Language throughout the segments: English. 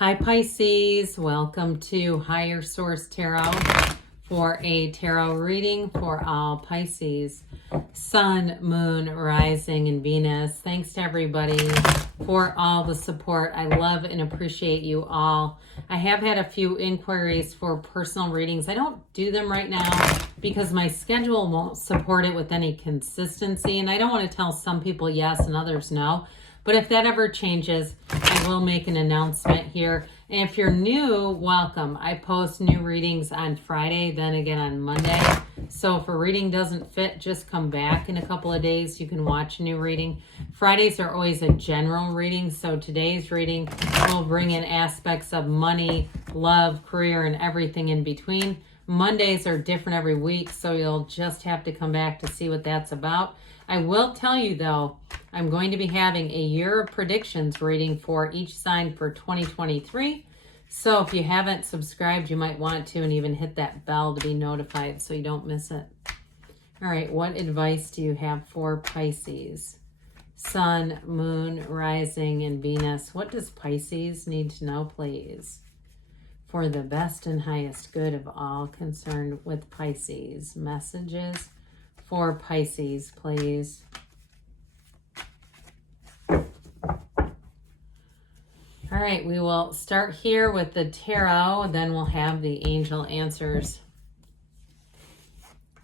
Hi Pisces, welcome to Higher Source Tarot for a tarot reading for all Pisces, Sun, Moon, Rising, and Venus. Thanks to everybody for all the support. I love and appreciate you all. I have had a few inquiries for personal readings. I don't do them right now because my schedule won't support it with any consistency, and I don't want to tell some people yes and others no. But if that ever changes, I will make an announcement here. And if you're new, welcome. I post new readings on Friday, then again on Monday. So if a reading doesn't fit, just come back in a couple of days. You can watch a new reading. Fridays are always a general reading. So today's reading will bring in aspects of money, love, career, and everything in between. Mondays are different every week, so you'll just have to come back to see what that's about. I will tell you, though, I'm going to be having a year of predictions reading for each sign for 2023. So if you haven't subscribed, you might want to, and even hit that bell to be notified so you don't miss it. All right, what advice do you have for Pisces? Sun, Moon, Rising, and Venus. What does Pisces need to know, please? For the best and highest good of all concerned with Pisces. Messages for Pisces, please. All right, we will start here with the tarot, then we'll have the angel answers.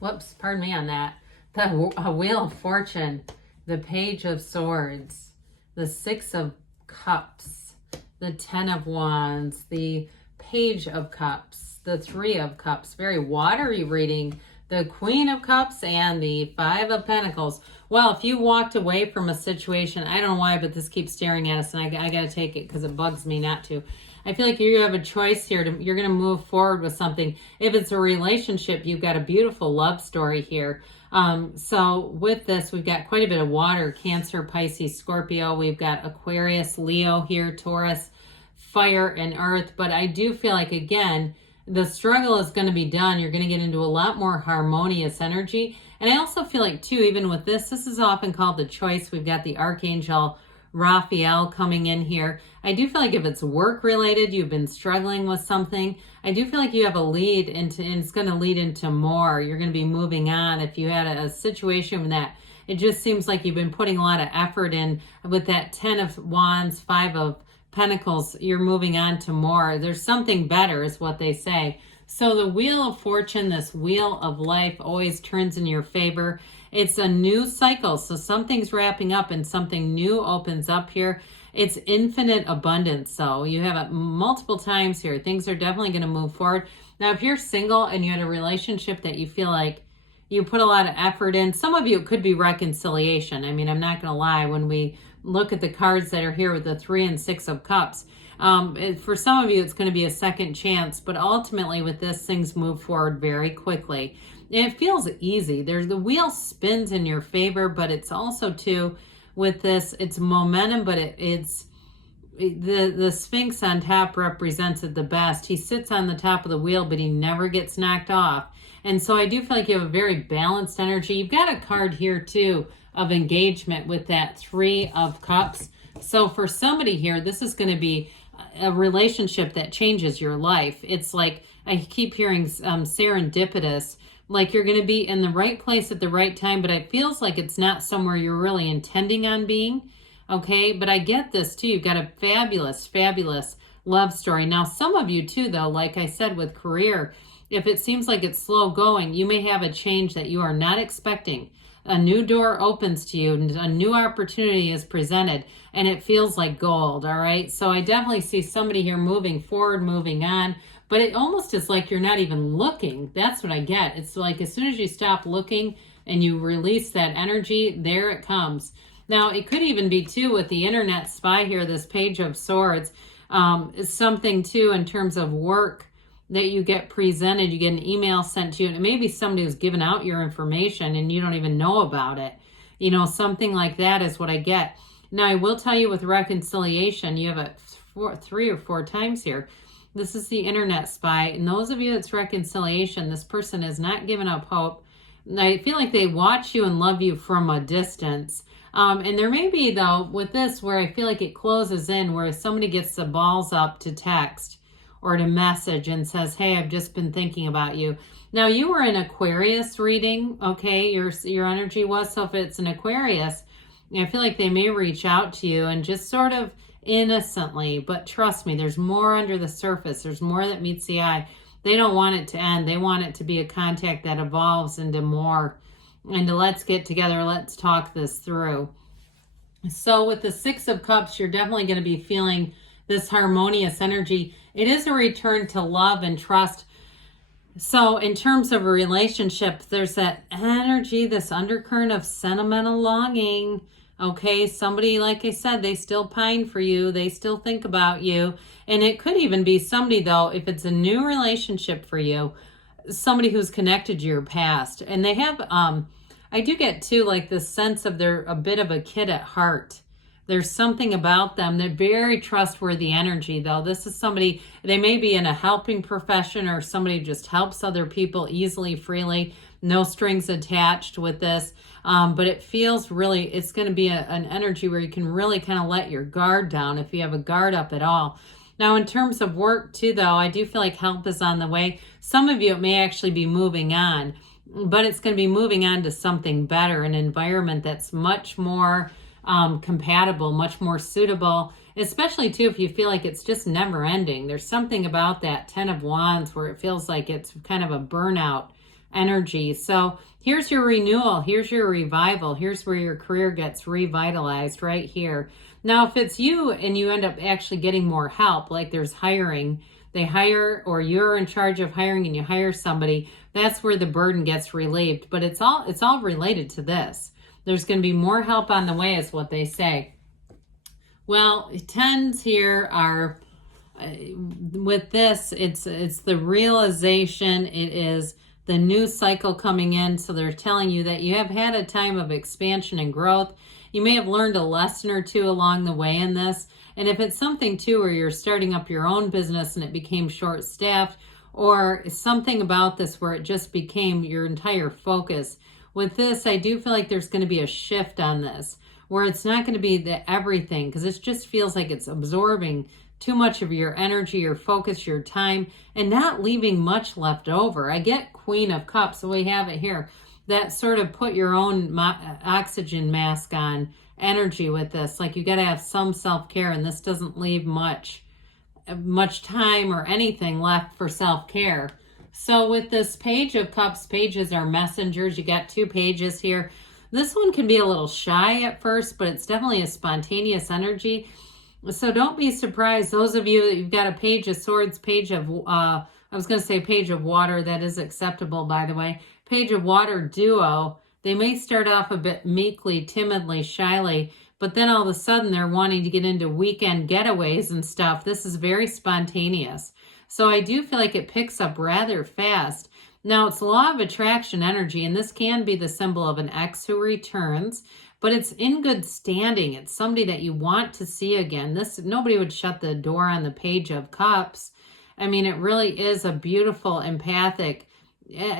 Whoops, pardon me on that. The Wheel of Fortune, the Page of Swords, the Six of Cups, the Ten of Wands, the Page of Cups, the Three of Cups. Very watery reading. The Queen of Cups and the Five of Pentacles. Well, if you walked away from a situation, I don't know why, but this keeps staring at us, and I got to take it because it bugs me not to. I feel like you have a choice here. You're going to move forward with something. If it's a relationship, you've got a beautiful love story here. So with this, we've got quite a bit of water. Cancer, Pisces, Scorpio. We've got Aquarius, Leo here, Taurus, fire, and earth. But I do feel like, again, the struggle is going to be done. You're going to get into a lot more harmonious energy. And I also feel like, too, even with this is often called the choice. We've got the Archangel Raphael coming in here. I do feel like if it's work-related, you've been struggling with something, I do feel like you have a lead into, and it's going to lead into more. You're going to be moving on. If you had a situation that it just seems like you've been putting a lot of effort in with that 10 of Wands, 5 of Pentacles, you're moving on to more. There's something better is what they say. So the Wheel of Fortune, this wheel of life, always turns in your favor. It's a new cycle. So something's wrapping up and something new opens up here. It's infinite abundance. So you have it multiple times here. Things are definitely going to move forward. Now, if you're single and you had a relationship that you feel like you put a lot of effort in, some of you, it could be reconciliation. I mean, I'm not going to lie. When we look at the cards that are here with the 3 and 6 of Cups, for some of you, it's going to be a second chance, but ultimately with this, things move forward very quickly. And it feels easy. The wheel spins in your favor, but it's also, too, with this, it's momentum, but the Sphinx on top represents it the best. He sits on the top of the wheel, but he never gets knocked off. And so I do feel like you have a very balanced energy. You've got a card here, too, of engagement with that 3 of Cups. So for somebody here, this is going to be a relationship that changes your life. It's like, I keep hearing serendipitous, like you're going to be in the right place at the right time, but it feels like it's not somewhere you're really intending on being. Okay, but I get this too. You've got a fabulous, fabulous love story. Now, some of you too, though, like I said, with career, if it seems like it's slow going, you may have a change that you are not expecting. A new door opens to you, and a new opportunity is presented, and it feels like gold, all right? So I definitely see somebody here moving forward, moving on, but it almost is like you're not even looking. That's what I get. It's like as soon as you stop looking and you release that energy, there it comes. Now, it could even be, too, with the internet spy here, this Page of Swords, is something, too, in terms of work that you get presented. You get an email sent to you, and it may be somebody who's given out your information and you don't even know about it. You know, something like that is what I get. Now, I will tell you with reconciliation, you have it 3 or 4 times here. This is the internet spy. And those of you that's reconciliation, this person has not given up hope. I feel like they watch you and love you from a distance. And there may be, though, with this where I feel like it closes in, where somebody gets the balls up to text or to message and says, hey, I've just been thinking about you. Now, you were in Aquarius reading, okay? Your energy was. So if it's an Aquarius, I feel like they may reach out to you and just sort of innocently, but trust me, there's more under the surface. There's more that meets the eye. They don't want it to end. They want it to be a contact that evolves into more, and to let's get together, let's talk this through. So with the Six of Cups, you're definitely going to be feeling this harmonious energy. It is a return to love and trust. So in terms of a relationship, there's that energy, this undercurrent of sentimental longing. Okay, somebody, like I said, they still pine for you. They still think about you. And it could even be somebody, though, if it's a new relationship for you, somebody who's connected to your past. And they have, I do get, too, like this sense of they're a bit of a kid at heart. There's something about them. They're very trustworthy energy, though. This is somebody, they may be in a helping profession or somebody who just helps other people easily, freely. No strings attached with this. But it feels really, it's going to be an energy where you can really kind of let your guard down if you have a guard up at all. Now, in terms of work, too, though, I do feel like help is on the way. Some of you, it may actually be moving on, but it's going to be moving on to something better, an environment that's much more compatible, much more suitable, especially too if you feel like it's just never ending. There's something about that Ten of Wands where it feels like it's kind of a burnout energy. So here's your renewal, here's your revival, here's where your career gets revitalized right here. Now, if it's you and you end up actually getting more help, like there's hiring, they hire, or you're in charge of hiring and you hire somebody, that's where the burden gets relieved. But it's all related to this. There's going to be more help on the way, is what they say. Well, tens here are, with this, it's the realization, it is the new cycle coming in. So they're telling you that you have had a time of expansion and growth. You may have learned a lesson or two along the way in this. And if it's something too where you're starting up your own business and it became short-staffed, or something about this where it just became your entire focus, with this, I do feel like there's going to be a shift on this, where it's not going to be the everything, because it just feels like it's absorbing too much of your energy, your focus, your time, and not leaving much left over. I get Queen of Cups, so we have it here. That sort of put your own oxygen mask on energy with this. Like you got to have some self-care, and this doesn't leave much time or anything left for self-care. So with this Page of Cups, pages are messengers. You got two pages here. This one can be a little shy at first, but it's definitely a spontaneous energy. So don't be surprised. Those of you that you've got a Page of Swords, Page of, I was going to say Page of Water. That is acceptable, by the way. Page of Water duo. They may start off a bit meekly, timidly, shyly, but then all of a sudden they're wanting to get into weekend getaways and stuff. This is very spontaneous. So I do feel like it picks up rather fast. Now, it's law of attraction energy, and this can be the symbol of an ex who returns, but it's in good standing. It's somebody that you want to see again. Nobody would shut the door on the Page of Cups. I mean, it really is a beautiful, empathic,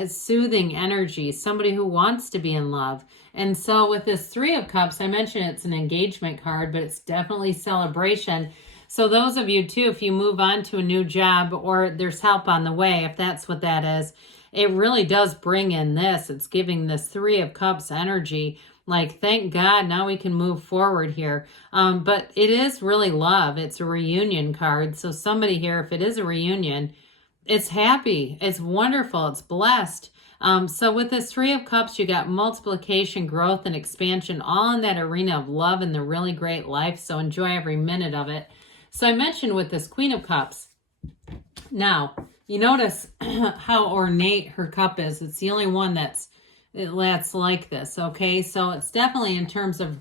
soothing energy, somebody who wants to be in love. And so with this Three of Cups, I mentioned it's an engagement card, but it's definitely celebration. So those of you too, if you move on to a new job or there's help on the way, if that's what that is, it really does bring in this. It's giving this Three of Cups energy. Like, thank God, now we can move forward here. But it is really love. It's a reunion card. So somebody here, if it is a reunion, it's happy. It's wonderful. It's blessed. So with this Three of Cups, you got multiplication, growth, and expansion, all in that arena of love and the really great life. So enjoy every minute of it. So I mentioned with this Queen of Cups, now you notice how ornate her cup is. It's the only one that's like this, okay? So it's definitely in terms of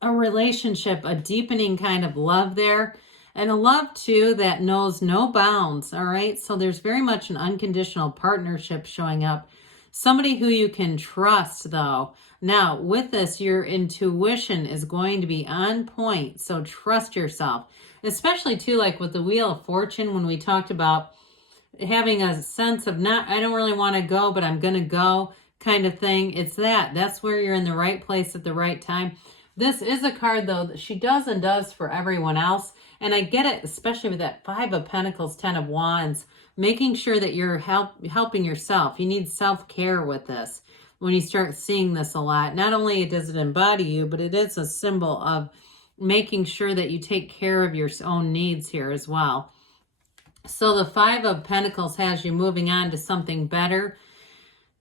a relationship, a deepening kind of love there, and a love too that knows no bounds, all right? So there's very much an unconditional partnership showing up. Somebody who you can trust, though. Now, with this, your intuition is going to be on point, so trust yourself. Especially, too, like with the Wheel of Fortune, when we talked about having a sense of I don't really want to go, but I'm going to go kind of thing. It's that. That's where you're in the right place at the right time. This is a card, though, that she does and does for everyone else. And I get it, especially with that 5 of Pentacles, 10 of Wands, making sure that you're helping yourself. You need self-care with this when you start seeing this a lot. Not only does it embody you, but it is a symbol of making sure that you take care of your own needs here as well. So the 5 of Pentacles has you moving on to something better.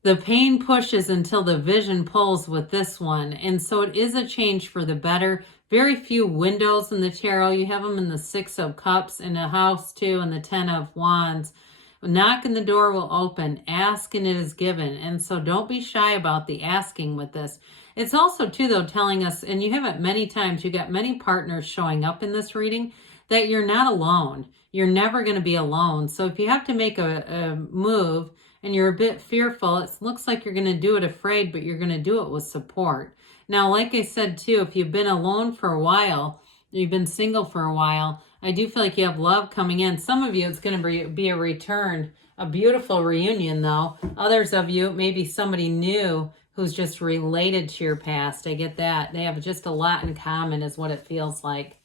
The pain pushes until the vision pulls with this one. And so it is a change for the better. Very few windows in the tarot. You have them in the 6 of Cups, in the house too, and the 10 of Wands. Knock and the door will open. Ask and it is given. And so don't be shy about the asking with this. It's also too, though, telling us, and you have it many times, you got many partners showing up in this reading, that you're not alone. You're never going to be alone. So if you have to make a move, and you're a bit fearful, it looks like you're going to do it afraid, but you're going to do it with support. Now, like I said, too, if you've been alone for a while, you've been single for a while, I do feel like you have love coming in. Some of you, it's going to be a return, a beautiful reunion, though. Others of you, maybe somebody new who's just related to your past. I get that. They have just a lot in common is what it feels like.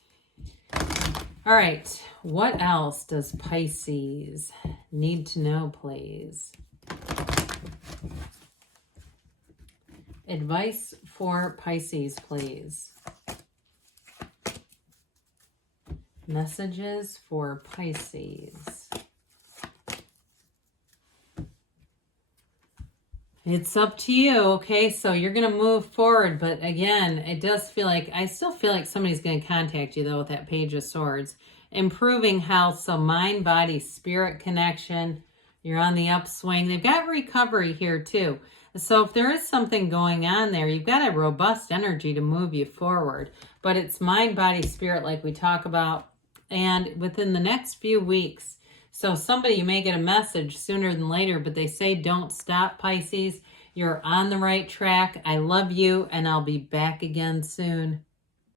All right. What else does Pisces need to know, please? Advice for Pisces, please. Messages for Pisces. It's up to you, okay? So you're going to move forward, but again, it does feel like, I still feel like somebody's going to contact you, though, with that Page of Swords. Improving health, so mind, body, spirit connection. You're on the upswing. They've got recovery here, too. So if there is something going on there, you've got a robust energy to move you forward. But it's mind, body, spirit like we talk about. And within the next few weeks, so somebody, you may get a message sooner than later, but they say don't stop, Pisces. You're on the right track. I love you, and I'll be back again soon.